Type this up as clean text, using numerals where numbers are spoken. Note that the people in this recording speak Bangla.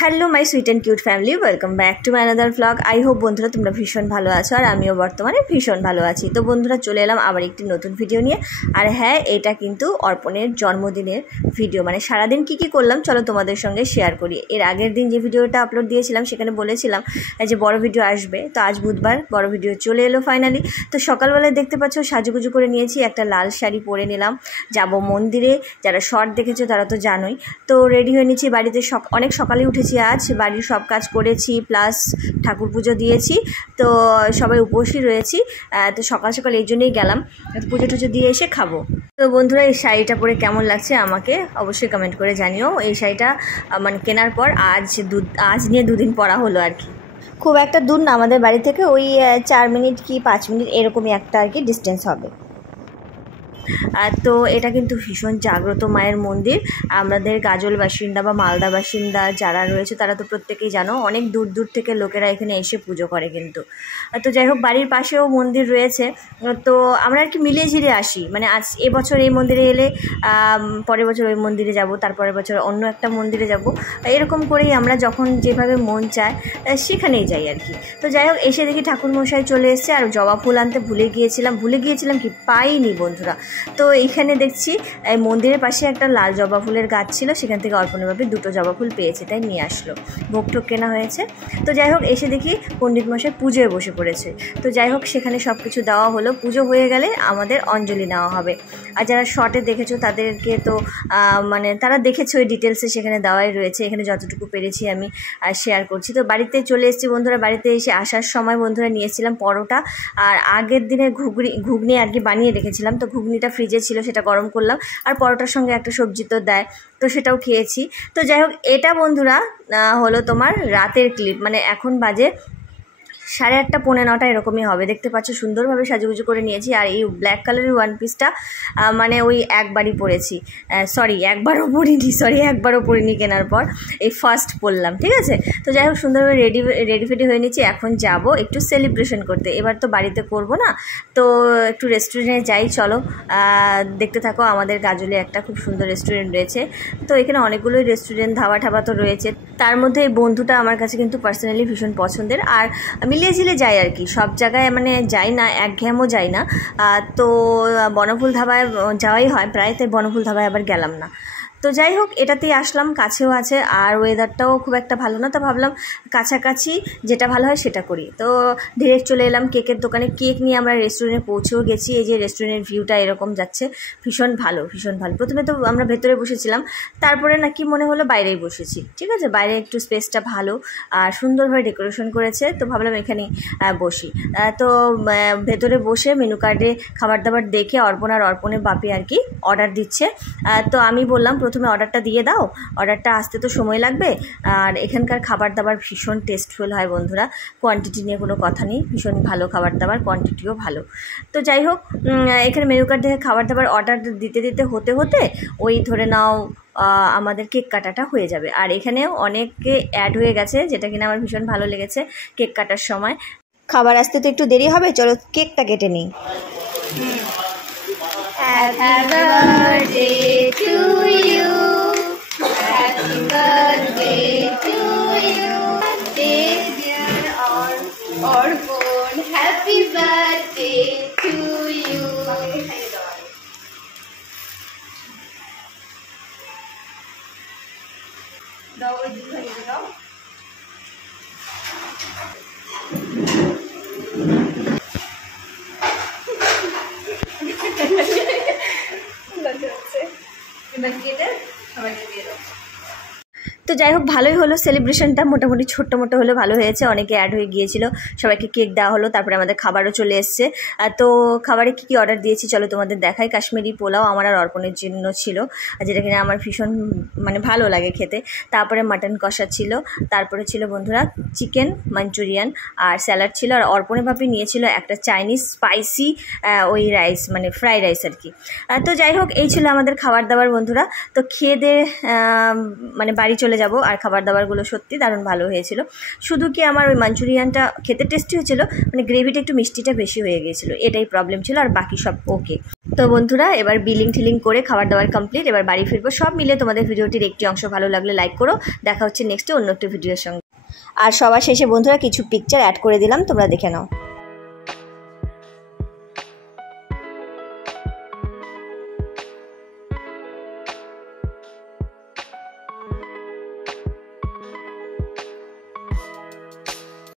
Hello my sweet and cute family, welcome back to my another blog. I hope বন্ধুরা তোমরা ভীষণ ভালো আছো, আর আমিও বর্তমানে ভীষণ ভালো আছি। তো বন্ধুরা চলে এলাম আবার একটি নতুন ভিডিও নিয়ে। আর হ্যাঁ, এটা কিন্তু অর্পণের জন্মদিনের ভিডিও, মানে সারাদিন কী কী করলাম চলো তোমাদের সঙ্গে শেয়ার করি। এর আগের দিন যে ভিডিওটা আপলোড দিয়েছিলাম সেখানে বলেছিলাম যে বড় ভিডিও আসবে, তো আজ বুধবার বড় ভিডিও চলে এলো ফাইনালি। তো সকালবেলায় দেখতে পাচ্ছ সাজুগুজু করে নিয়েছি, একটা লাল শাড়ি পরে নিলাম, যাব মন্দিরে। যারা শর্ট দেখেছো তারা তো জানোই। তো রেডি হয়ে নিচ্ছি, বাড়িতে অনেক সকালে উঠেছি, আজ বাড়ির সব কাজ করেছি, প্লাস ঠাকুর পুজো দিয়েছি। তো সবাই উপোসই রয়েছি, তো সকাল সকাল এই জন্যই গেলাম, পুজো টুজো দিয়ে এসে খাবো। তো বন্ধুরা এই শাড়িটা পরে কেমন লাগছে আমাকে অবশ্যই কমেন্ট করে জানিও। এই শাড়িটা মানে কেনার পর আজ নিয়ে দুদিন পরা হলো আর কি। খুব একটা দূর না আমাদের বাড়ি থেকে, ওই 4 মিনিট কি 5 মিনিট এরকমই একটা আর কি ডিস্টেন্স হবে। তো এটা কিন্তু ভীষণ জাগ্রত মায়ের মন্দির। আমাদের গাজল বাসিন্দা বা মালদা বাসিন্দা যারা রয়েছে তারা তো প্রত্যেকেই জানো, অনেক দূর দূর থেকে লোকেরা এখানে এসে পুজো করে কিন্তু। তো যাই হোক, বাড়ির পাশেও মন্দির রয়েছে, তো আমরা আর কি মিলিয়ে ঝিলিয়ে আসি। মানে আজ এবছর এই মন্দিরে এলে পরের বছর ওই মন্দিরে যাব, তারপরের বছর অন্য একটা মন্দিরে যাব, এরকম করেই আমরা যখন যেভাবে মন চায় সেখানেই যাই আর কি। তো যাই হোক, এসে দেখি ঠাকুরমশাই চলে এসছে, আর জবা ফুল আনতে ভুলে গিয়েছিলাম কি পাইনি বন্ধুরা। তো এইখানে দেখছি মন্দিরের পাশে একটা লাল জবা ফুলের গাছ ছিল, সেখান থেকে অর্পণভাবে 2টো জবা ফুল পেয়েছে, তাই নিয়ে আসলো। ভোগ টোগ কেনা হয়েছে। তো যাই হোক, এসে দেখি পণ্ডিত মশাই পুজোয় বসে পড়েছে। তো যাই হোক, সেখানে সব কিছু দেওয়া হলো। পুজো হয়ে গেলে আমাদের অঞ্জলি নেওয়া হবে। আর যারা শর্টে দেখেছো তাদেরকে তো মানে তারা দেখেছো ওই ডিটেলসে সেখানে দেওয়াই রয়েছে। এখানে যতটুকু পেরেছি আমি শেয়ার করছি। তো বাড়িতে চলে এসেছি বন্ধুরা। বাড়িতে এসে আসার সময় বন্ধুরা নিয়েছিলাম পরোটা, আর আগের দিনে ঘুগনি আর কি বানিয়ে রেখেছিলাম। তো ঘুগনিটা ফ্রিজে ছিল, সেটা গরম করলাম, আর পরোটার সঙ্গে একটা সবজি তো দেয়, তো সেটাও খেয়েছি। তো যাই হোক, এটা বন্ধুরা হলো তোমার রাতের ক্লিপ, মানে এখন বাজে 8:30 পৌনে 9টা এরকমই হবে। দেখতে পাচ্ছ সুন্দরভাবে সাজুগুজু করে নিয়েছি। আর এই ব্ল্যাক কালারের ওয়ান পিসটা মানে ওই একবারও পরিনি কেনার পর, এই ফার্স্ট পরলাম, ঠিক আছে। তো যাই হোক, সুন্দরভাবে রেডি ফেডি হয়ে নিচ্ছি। এখন যাব একটু সেলিব্রেশন করতে। এবার তো বাড়িতে করব না, তো একটু রেস্টুরেন্টে যাই চলো। দেখতে থাকো, আমাদের গাজলে একটা খুব সুন্দর রেস্টুরেন্ট রয়েছে। তো এখানে অনেকগুলোই রেস্টুরেন্ট ধাবা তো রয়েছে, তার মধ্যে এই বন্ধুটা আমার কাছে কিন্তু পার্সোনালি ভীষণ পছন্দের। আর মিলিয়ে ঝিলে যাই আর কি, সব জায়গায় মানে যাই না, একঘেয়েমও যাই না। তো বনফুল ধাবায় যাওয়াই হয় প্রায়, তাই বনফুল ধাবায় আবার গেলাম না। তো যাই হোক, এটাতেই আসলাম, কাছেও আছে, আর ওয়েদারটাও খুব একটা ভালো না, তো ভাবলাম কাছাকাছি যেটা ভালো হয় সেটা করি। তো ডিরেক্ট চলে এলাম কেকের দোকানে। কেক নিয়ে আমরা রেস্টুরেন্টে পৌঁছেও গেছি। এই যে রেস্টুরেন্টের ভিউটা এরকম যাচ্ছে, ভীষণ ভালো। প্রথমে তো আমরা ভেতরে বসেছিলাম, তারপরে নাকি মনে হলো বাইরেই বসেছি, ঠিক আছে। বাইরে একটু স্পেসটা ভালো আর সুন্দরভাবে ডেকোরেশন করেছে, তো ভাবলাম এখানেই বসি। তো ভেতরে বসে মেনু কার্ডে খাবার দাবার দেখে অর্পণের বাপি আর কি অর্ডার দিচ্ছে। তো আমি বললাম প্রথমে অর্ডারটা দিয়ে দাও, অর্ডারটা আসতে তো সময় লাগবে। আর এখানকার খাবার দাবার ভীষণ টেস্টফুল হয় বন্ধুরা, কোয়ান্টিটি নিয়ে কোনো কথা নেই, ভীষণ ভালো খাবার দাবার, কোয়ান্টিটিও ভালো। তো যাই হোক, এখানে মেনু কার্ড দেখে খাবার দাবার অর্ডার দিতে হতে ওই ধরে নাও আমাদের কেক কাটাটা হয়ে যাবে। আর এখানেও অনেকে অ্যাড হয়ে গেছে, যেটা কিনা আমার ভীষণ ভালো লেগেছে। কেক কাটার সময় খাবার আসতে তো একটু দেরি হবে, চলো কেকটা কেটে নিই। Happy birthday to you, happy birthday to you, dear Orpon, happy birthday to you. তো যাই হোক, ভালোই হলো সেলিব্রেশনটা, মোটামুটি ছোট্ট মোটো হলো, ভালো হয়েছে। অনেকে অ্যাড হয়ে গিয়েছিল, সবাইকে কেক দেওয়া হলো, তারপরে আমাদের খাবারও চলে এসছে। তো খাবারে কী অর্ডার দিয়েছি চলো তোমাদের দেখাই। কাশ্মীরি পোলাও আমার আর অর্পণের জন্য ছিল, যেটা কিনা আমার ভীষণ মানে ভালো লাগে খেতে। তারপরে মাটন কষা ছিল, তারপরে ছিল বন্ধুরা চিকেন মাঞ্চুরিয়ান, আর স্যালাড ছিল। আর অর্পণের ভাবি নিয়েছিল একটা চাইনিজ স্পাইসি ওই রাইস, মানে ফ্রাইড রাইস আর কি। তো যাই হোক, এই ছিল আমাদের খাবার দাবার বন্ধুরা। তো খেয়ে দিয়ে মানে বাড়ি চলে যাব। আর খাবার দাবারগুলো সত্যি দারুণ ভালো হয়েছিল। শুধু কি আমার ওই মাঞ্চুরিয়ানটা খেতে টেস্টি হয়েছিল, মানে গ্রেভিটা একটু মিষ্টিটা বেশি হয়ে গিয়েছিলো, এটাই প্রবলেম ছিল, আর বাকি সব ওকে। তো বন্ধুরা এবার বিলিং ঠিলিং করে খাবার দাবার কমপ্লিট, এবার বাড়ি ফিরবো। সব মিলে তোমাদের ভিডিওটির একটি অংশ ভালো লাগলে লাইক করো। দেখা হচ্ছে নেক্সটে অন্য একটা ভিডিওর সঙ্গে। আর সবার শেষে বন্ধুরা কিছু পিকচার অ্যাড করে দিলাম, তোমরা দেখে নাও।